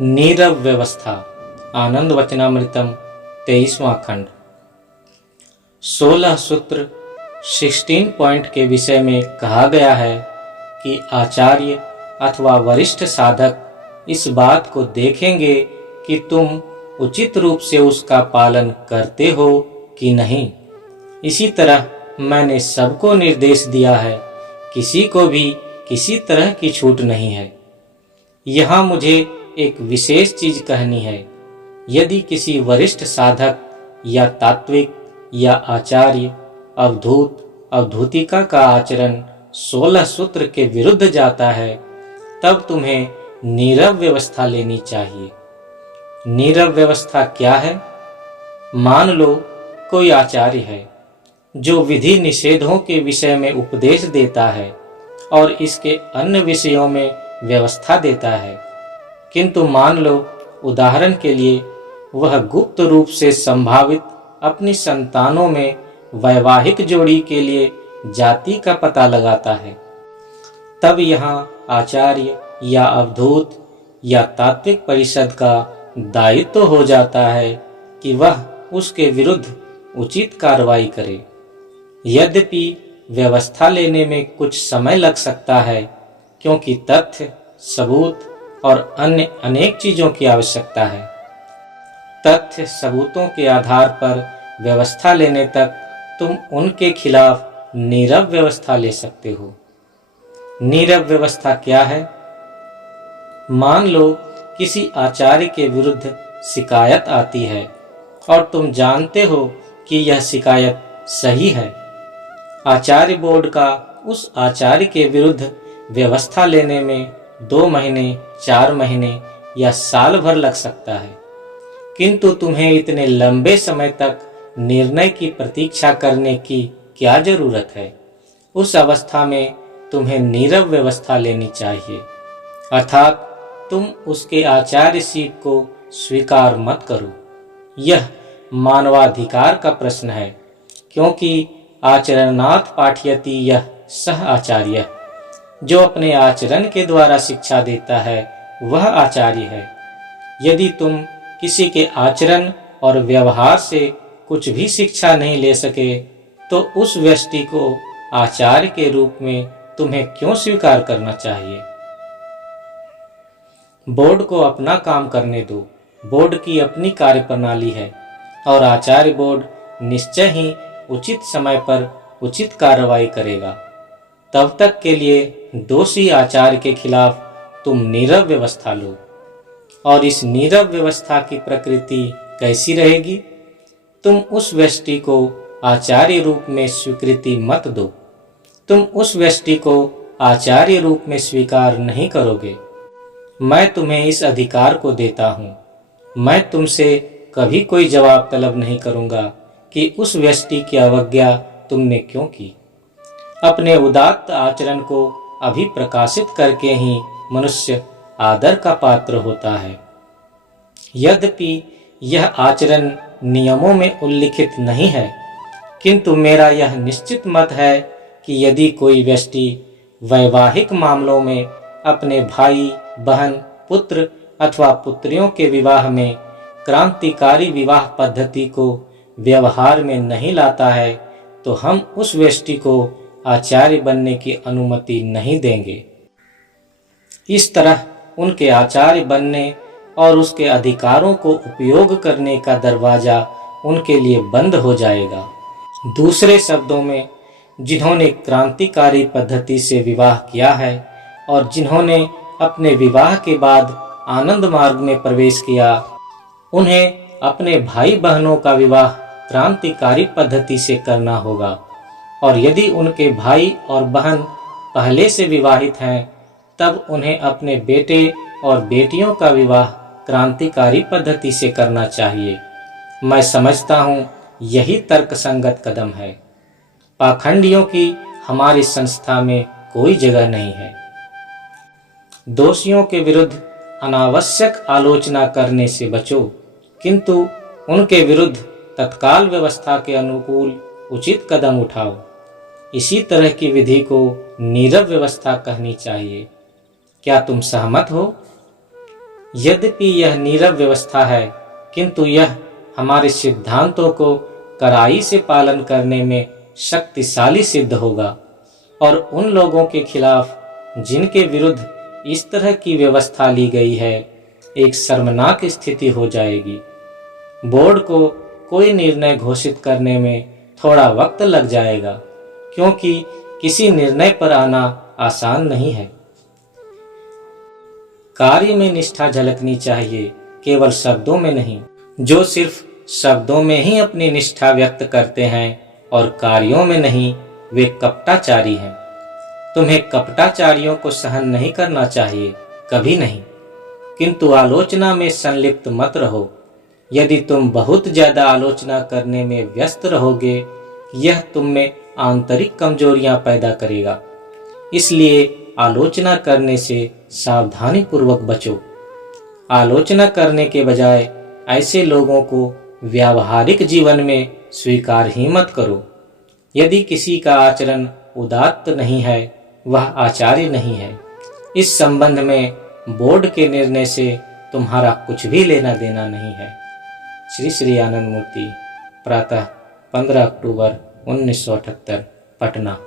नीरव व्यवस्था आनंद वचनामृतम 23वां खंड। 16 सूत्र 16 पॉइंट के विषय में कहा गया है कि आचार्य अथवा वरिष्ठ साधक इस बात को देखेंगे कि तुम उचित रूप से उसका पालन करते हो कि नहीं। इसी तरह मैंने सबको निर्देश दिया है, किसी को भी किसी तरह की छूट नहीं है। यहाँ मुझे एक विशेष चीज कहनी है। यदि किसी वरिष्ठ साधक या तात्विक या आचार्य अवधूत अवधूतिका का आचरण 16 सूत्र के विरुद्ध जाता है, तब तुम्हें नीरव व्यवस्था लेनी चाहिए। नीरव व्यवस्था क्या है? मान लो कोई आचार्य है जो विधि निषेधों के विषय में उपदेश देता है और इसके अन्य विषयों में व्यवस्था देता है, किंतु मान लो उदाहरण के लिए वह गुप्त रूप से संभावित अपनी संतानों में वैवाहिक जोड़ी के लिए जाति का पता लगाता है, तब यहाँ आचार्य या अवधूत या तात्विक परिषद का दायित्व हो जाता है कि वह उसके विरुद्ध उचित कार्रवाई करे। यद्यपि व्यवस्था लेने में कुछ समय लग सकता है, क्योंकि तथ्य सबूत और अन्य अनेक चीजों की आवश्यकता है। तथ्य सबूतों के आधार पर व्यवस्था लेने तक तुम उनके खिलाफ नीरव व्यवस्था ले सकते हो। नीरव व्यवस्था क्या है? मान लो किसी आचार्य के विरुद्ध शिकायत आती है और तुम जानते हो कि यह शिकायत सही है। आचार्य बोर्ड का उस आचार्य के विरुद्ध व्यवस्था लेने में 2 महीने, 4 महीने या साल भर लग सकता है, किंतु तुम्हें इतने लंबे समय तक निर्णय की प्रतीक्षा करने की क्या जरूरत है? उस अवस्था में तुम्हें नीरव व्यवस्था लेनी चाहिए, अर्थात तुम उसके आचार्य सीट को स्वीकार मत करो। यह मानवाधिकार का प्रश्न है, क्योंकि आचरणात् पाठयति यह सह आचार्य। जो अपने आचरण के द्वारा शिक्षा देता है वह आचार्य है। यदि तुम किसी के आचरण और व्यवहार से कुछ भी शिक्षा नहीं ले सके, तो उस व्यक्ति को आचार्य के रूप में तुम्हें क्यों स्वीकार करना चाहिए? बोर्ड को अपना काम करने दो। बोर्ड की अपनी कार्यप्रणाली है और आचार्य बोर्ड निश्चय ही उचित समय पर उचित कार्रवाई करेगा। तब तक के लिए दोषी आचार्य के खिलाफ तुम नीरव व्यवस्था लो। और इस नीरव व्यवस्था की प्रकृति कैसी रहेगी? तुम उस व्यक्ति को आचार्य रूप में स्वीकृति मत दो। तुम उस व्यक्ति को आचार्य रूप में स्वीकार नहीं करोगे। मैं तुम्हें इस अधिकार को देता हूँ। मैं तुमसे कभी कोई जवाब तलब नहीं करूँगा कि उस व्यक्ति की अवज्ञा तुमने क्यों की। अपने उदात्त आचरण को अभिप्रकाशित करके ही मनुष्य आदर का पात्र होता है। यद्यपि यह आचरण नियमों में उल्लिखित नहीं है, किंतु मेरा यह निश्चित मत है कि यदि कोई व्यक्ति वैवाहिक मामलों में अपने भाई, बहन, पुत्र अथवा पुत्रियों के विवाह में क्रांतिकारी विवाह पद्धति को व्यवहार में नहीं लाता है, तो हम उस व्यक्ति को आचार्य बनने की अनुमति नहीं देंगे। इस तरह उनके आचार्य बनने और उसके अधिकारों को उपयोग करने का दरवाजा उनके लिए बंद हो जाएगा। दूसरे शब्दों में, जिन्होंने क्रांतिकारी पद्धति से विवाह किया है और जिन्होंने अपने विवाह के बाद आनंद मार्ग में प्रवेश किया, उन्हें अपने भाई बहनों का विवाह क्रांतिकारी पद्धति से करना होगा। और यदि उनके भाई और बहन पहले से विवाहित हैं, तब उन्हें अपने बेटे और बेटियों का विवाह क्रांतिकारी पद्धति से करना चाहिए। मैं समझता हूँ यही तर्कसंगत कदम है। पाखंडियों की हमारी संस्था में कोई जगह नहीं है। दोषियों के विरुद्ध अनावश्यक आलोचना करने से बचो, किंतु उनके विरुद्ध तत्काल व्यवस्था के अनुकूल उचित कदम उठाओ। इसी तरह की विधि को नीरव व्यवस्था कहनी चाहिए। क्या तुम सहमत हो? यद्यपि यह नीरव व्यवस्था है, किंतु यह हमारे सिद्धांतों को कड़ाई से पालन करने में शक्तिशाली सिद्ध होगा और उन लोगों के खिलाफ जिनके विरुद्ध इस तरह की व्यवस्था ली गई है, एक शर्मनाक स्थिति हो जाएगी। बोर्ड को कोई निर्णय घोषित करने में थोड़ा वक्त लग जाएगा, क्योंकि किसी निर्णय पर आना आसान नहीं है। कार्य में निष्ठा झलकनी चाहिए, केवल शब्दों में नहीं। जो सिर्फ शब्दों में ही अपनी निष्ठा व्यक्त करते हैं और कार्यों में नहीं, वे कपटाचारी हैं। तुम्हें कपटाचारियों को सहन नहीं करना चाहिए, कभी नहीं। किंतु आलोचना में संलिप्त मत रहो। यदि तुम बहुत ज्यादा आलोचना करने में व्यस्त रहोगे, यह तुम में आंतरिक कमजोरियां पैदा करेगा। इसलिए आलोचना करने से सावधानी पूर्वक बचो। आलोचना करने के बजाय ऐसे लोगों को व्यावहारिक जीवन में स्वीकार ही मत करो। यदि किसी का आचरण उदात्त नहीं है, वह आचार्य नहीं है। इस संबंध में बोर्ड के निर्णय से तुम्हारा कुछ भी लेना देना नहीं है। श्री श्री आनंद मूर्ति, प्रातः 15 अक्टूबर 1978, पटना।